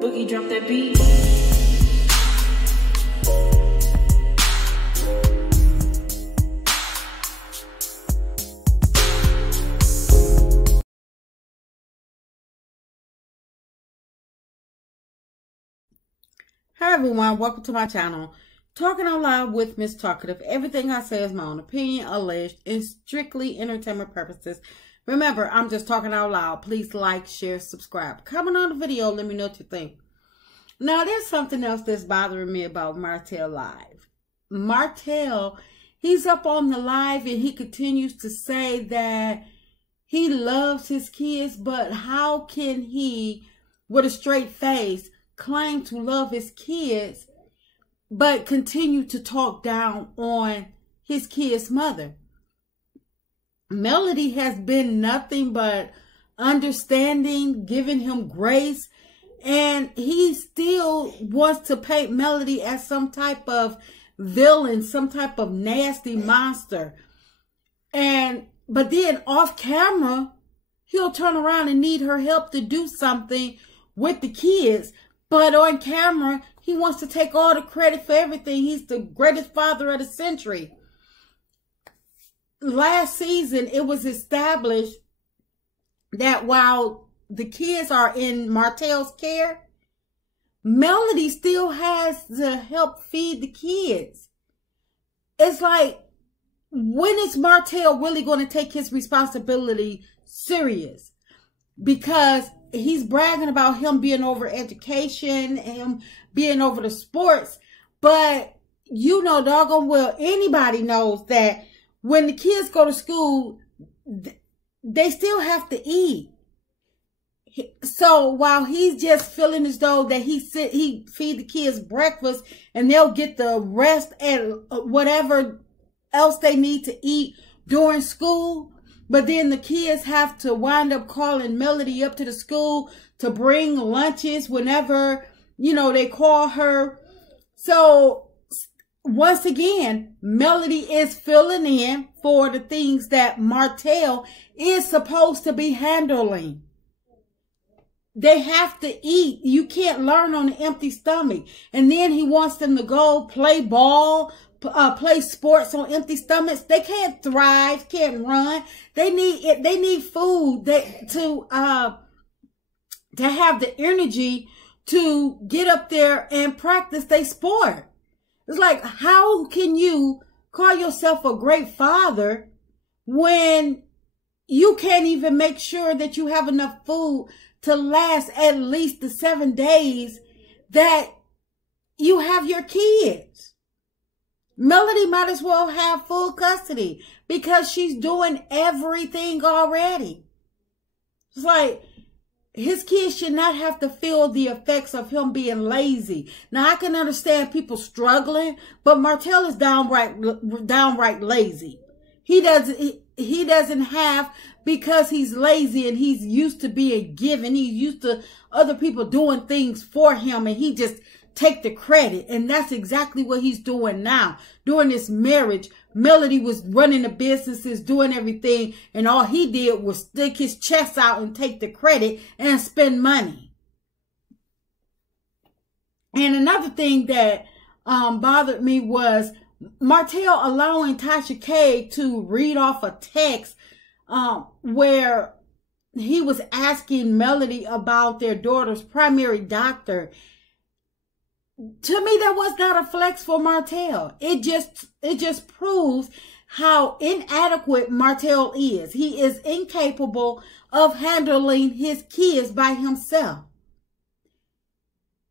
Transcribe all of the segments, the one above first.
Boogie drop that beat. Hi everyone, welcome to my channel, Talking Out Loud with Miss Talkative. Everything I say is my own opinion, alleged, and strictly entertainment purposes. Remember, I'm just talking out loud. Please like, share, subscribe. Comment on the video, let me know what you think. Now, there's something else that's bothering me about Martell Live. Martell, he's up on the live and he continues to say that he loves his kids, but how can he, with a straight face, claim to love his kids, but continue to talk down on his kid's mother? Melody has been nothing but understanding, giving him grace, and he still wants to paint Melody as some type of villain, some type of nasty monster. But then off camera, he'll turn around and need her help to do something with the kids. But on camera, he wants to take all the credit for everything. He's the greatest father of the century. Last season, it was established that while the kids are in Martell's care, Melody still has to help feed the kids. It's like, when is Martell really going to take his responsibility serious? Because he's bragging about him being over education and him being over the sports. But you know doggone well, anybody knows that when the kids go to school, they still have to eat. So while he's just feeling as though that he feed the kids breakfast and they'll get the rest and whatever else they need to eat during school, but then the kids have to wind up calling Melody up to the school to bring lunches whenever, you know, they call her. So once again, Melody is filling in for the things that Martell is supposed to be handling. They have to eat. You can't learn on an empty stomach. And then he wants them to go play ball, play sports on empty stomachs. They can't thrive, can't run. They need food to have the energy to get up there and practice their sport. It's like, how can you call yourself a great father when you can't even make sure that you have enough food to last at least the 7 days that you have your kids? Melody might as well have full custody because she's doing everything already. It's like, his kids should not have to feel the effects of him being lazy. Now, I can understand people struggling, but Martell is downright lazy. He doesn't have, because he's lazy and he's used to being given. He's used to other people doing things for him, and he just take the credit. And that's exactly what he's doing now. During this marriage, Melody was running the businesses, doing everything, and all he did was stick his chest out and take the credit and spend money. And another thing that bothered me was Martell allowing Tasha K to read off a text where he was asking Melody about their daughter's primary doctor. To me, that was not a flex for Martell. It just proves how inadequate Martell is. He is incapable of handling his kids by himself.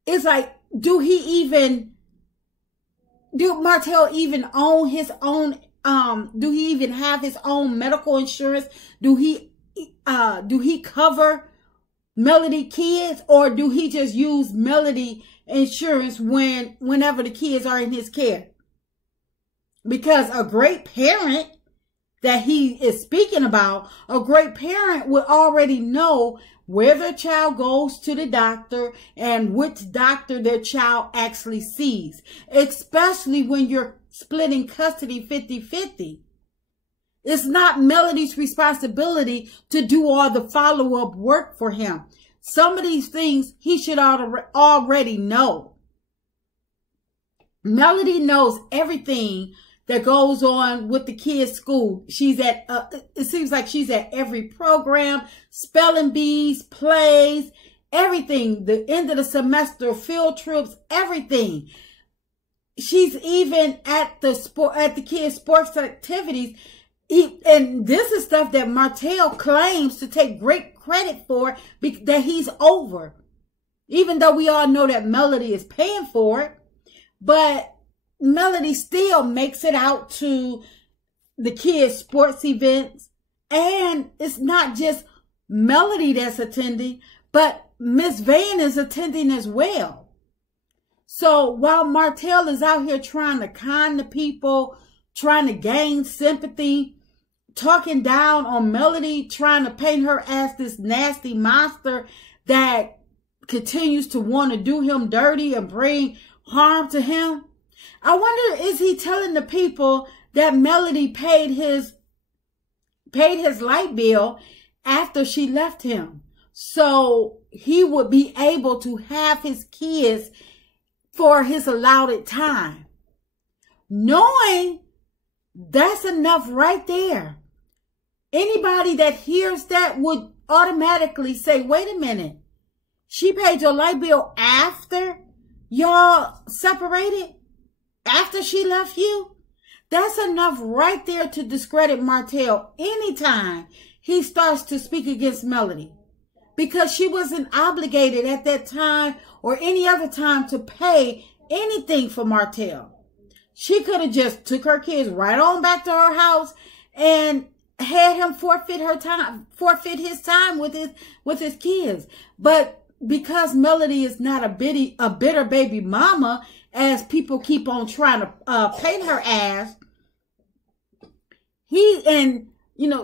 It's like, do Martell even own his own, do he even have his own medical insurance? Do he cover Melody kids, or do he just use Melody insurance whenever the kids are in his care? Because a great parent that he is speaking about, a great parent would already know where their child goes to the doctor and which doctor their child actually sees, especially when you're splitting custody 50-50. It's not Melody's responsibility to do all the follow-up work for him. some of these things he should already know. Melody knows everything that goes on with the kids' school. She's at, it seems like she's at every program, spelling bees, plays, everything. The end of the semester, field trips, everything. She's even at the kids' sports activities. And this is stuff that Martell claims to take great credit for, that he's over. Even though we all know that Melody is paying for it. But Melody still makes it out to the kids' sports events. And it's not just Melody that's attending, but Miss Van is attending as well. So while Martell is out here trying to con the people, trying to gain sympathy, talking down on Melody, trying to paint her as this nasty monster that continues to want to do him dirty and bring harm to him, I wonder, is he telling the people that Melody paid his light bill after she left him, so he would be able to have his kids for his allotted time? Knowing that's enough right there. Anybody that hears that would automatically say, wait a minute, she paid your light bill after y'all separated? After she left you? That's enough right there to discredit Martell anytime he starts to speak against Melody. Because she wasn't obligated at that time or any other time to pay anything for Martell. She could have just took her kids right on back to her house and had him forfeit his time with his kids. But because Melody is not a bitter baby mama, as people keep on trying to paint her as,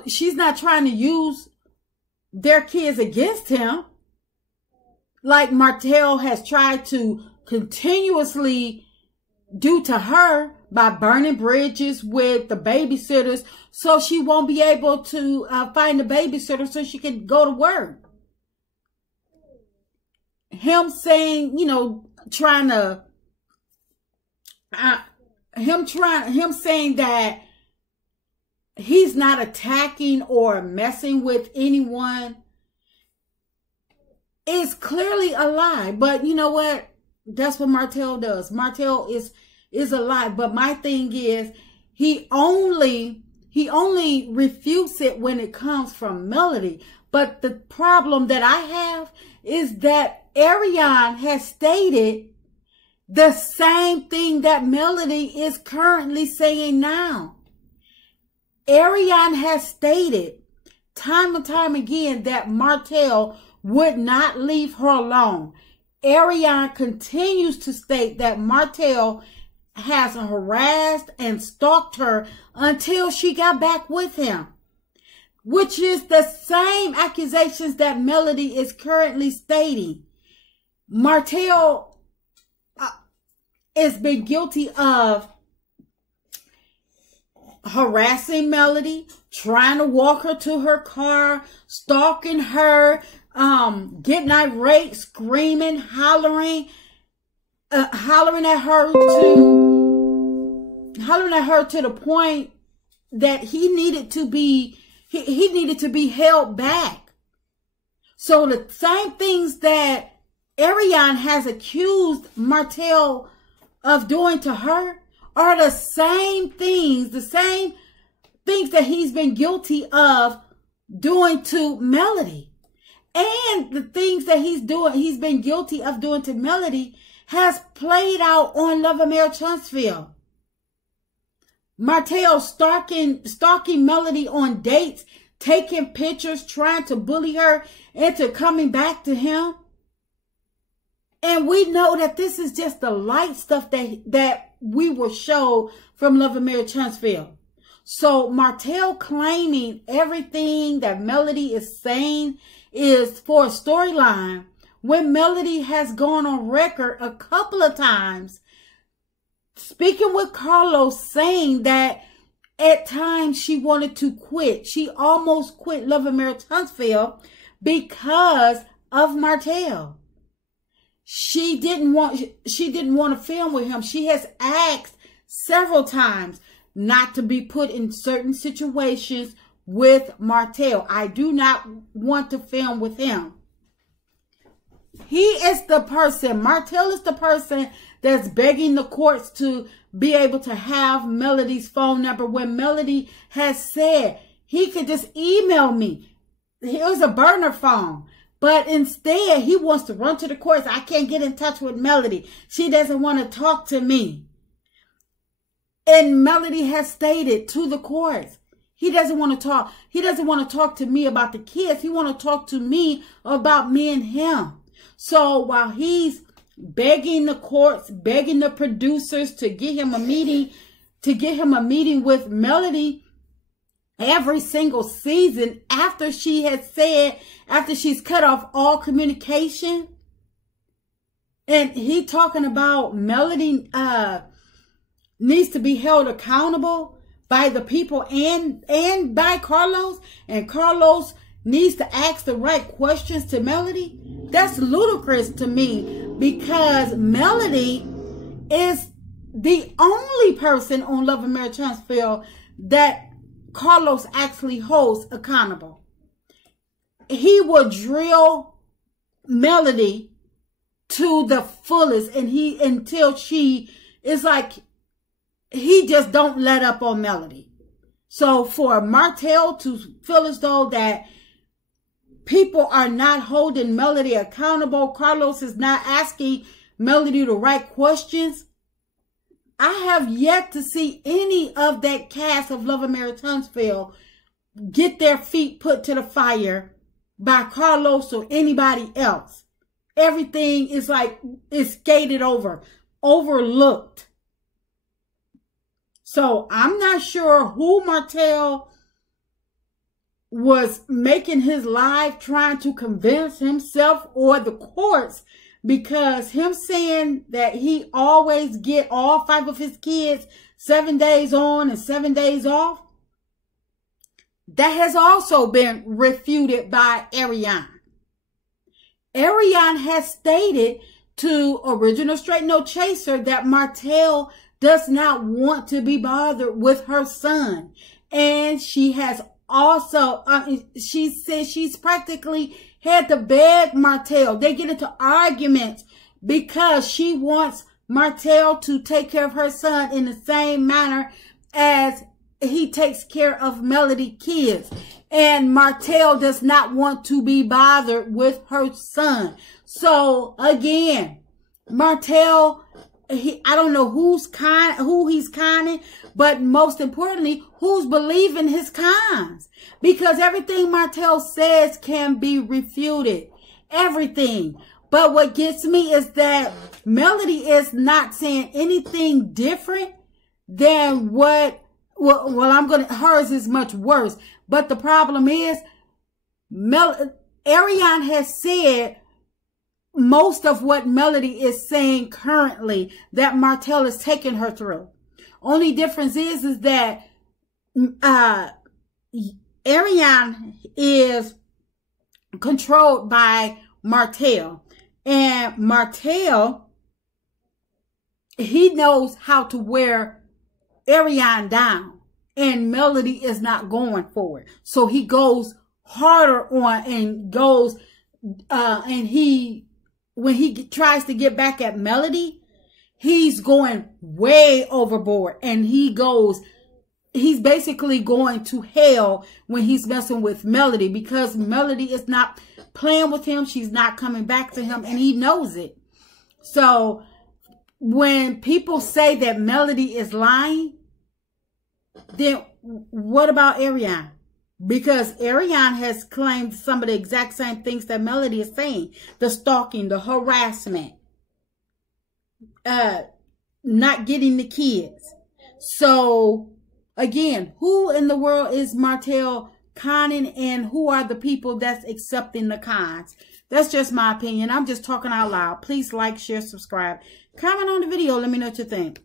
she's not trying to use their kids against him, like Martell has tried to continuously do to her by burning bridges with the babysitters, so she won't be able to find a babysitter so she can go to work. Him saying, him saying that he's not attacking or messing with anyone is clearly a lie. But you know what? That's what Martell does. Martell is a lie. But my thing is, he only refutes it when it comes from Melody. But the problem that I have is that ARIONNE has stated the same thing that Melody is currently saying now. ARIONNE has stated time and time again that Martell would not leave her alone. ARIONNE continues to state that Martell has harassed and stalked her until she got back with him, which is the same accusations that Melody is currently stating. Martell has been guilty of harassing Melody, trying to walk her to her car, stalking her, getting irate, screaming, hollering at her to the point that he needed to be held back. So the same things that ARIONNE has accused Martell of doing to her are the same things that he's been guilty of doing to Melody. And the things that he's been guilty of doing to Melody has played out on Love and Marriage Huntsville. Martell stalking Melody on dates, taking pictures, trying to bully her into coming back to him. And we know that this is just the light stuff that we were shown from Love and Marriage Huntsville. So Martell claiming everything that Melody is saying is for a storyline, when Melody has gone on record a couple of times speaking with Carlos, saying that at times she wanted to quit. She almost quit Love and Marriage Huntsville because of Martell. She didn't want to film with him. She has asked several times not to be put in certain situations with Martell. I do not want to film with him. He is the person, Martell is the person that's begging the courts to be able to have Melody's phone number, when Melody has said he could just email me. It was a burner phone. But instead, he wants to run to the courts. I can't get in touch with Melody. She doesn't want to talk to me. And Melody has stated to the courts, he doesn't want to talk. He doesn't want to talk to me about the kids. He want to talk to me about me and him. So while he's begging the courts, begging the producers to get him a meeting, with Melody every single season, after she's cut off all communication, and he talking about Melody needs to be held accountable by the people and by Carlos, and Carlos needs to ask the right questions to Melody. That's ludicrous to me, because Melody is the only person on Love and Marriage Huntsville that Carlos actually holds accountable. He will drill Melody to the fullest, and until she is like, he just don't let up on Melody. So for Martell to feel as though that people are not holding Melody accountable, Carlos is not asking Melody the right questions, I have yet to see any of that cast of Love and Marriage Huntsville get their feet put to the fire by Carlos or anybody else. Everything is like, it's skated over, overlooked. So I'm not sure who Martell was making his life trying to convince himself or the courts, because him saying that he always get all 5 of his kids 7 days on and 7 days off, that has also been refuted by ARIONNE. ARIONNE has stated to Original Straight No Chaser that Martell does not want to be bothered with her son. And she has also, she says she's practically had to beg Martell. They get into arguments because she wants Martell to take care of her son in the same manner as he takes care of Melody kids. And Martell does not want to be bothered with her son. So again, Martell, I don't know who he's conning, but most importantly, who's believing his cons. Because everything Martell says can be refuted. Everything. But what gets me is that Melody is not saying anything different than what, hers is much worse. But the problem is, ARIONNE has said most of what Melody is saying currently that Martell is taking her through. Only difference is that ARIONNE is controlled by Martell. And Martell, he knows how to wear ARIONNE down. And Melody is not going for it. So he goes harder on and goes, when he tries to get back at Melody, he's going way overboard. And he's basically going to hell when he's messing with Melody, because Melody is not playing with him. She's not coming back to him, and he knows it. So when people say that Melody is lying, then what about ARIONNE? Because ARIONNE has claimed some of the exact same things that Melody is saying. The stalking, the harassment, not getting the kids. So, again, who in the world is Martell conning, and who are the people that's accepting the cons? That's just my opinion. I'm just talking out loud. Please like, share, subscribe. Comment on the video. Let me know what you think.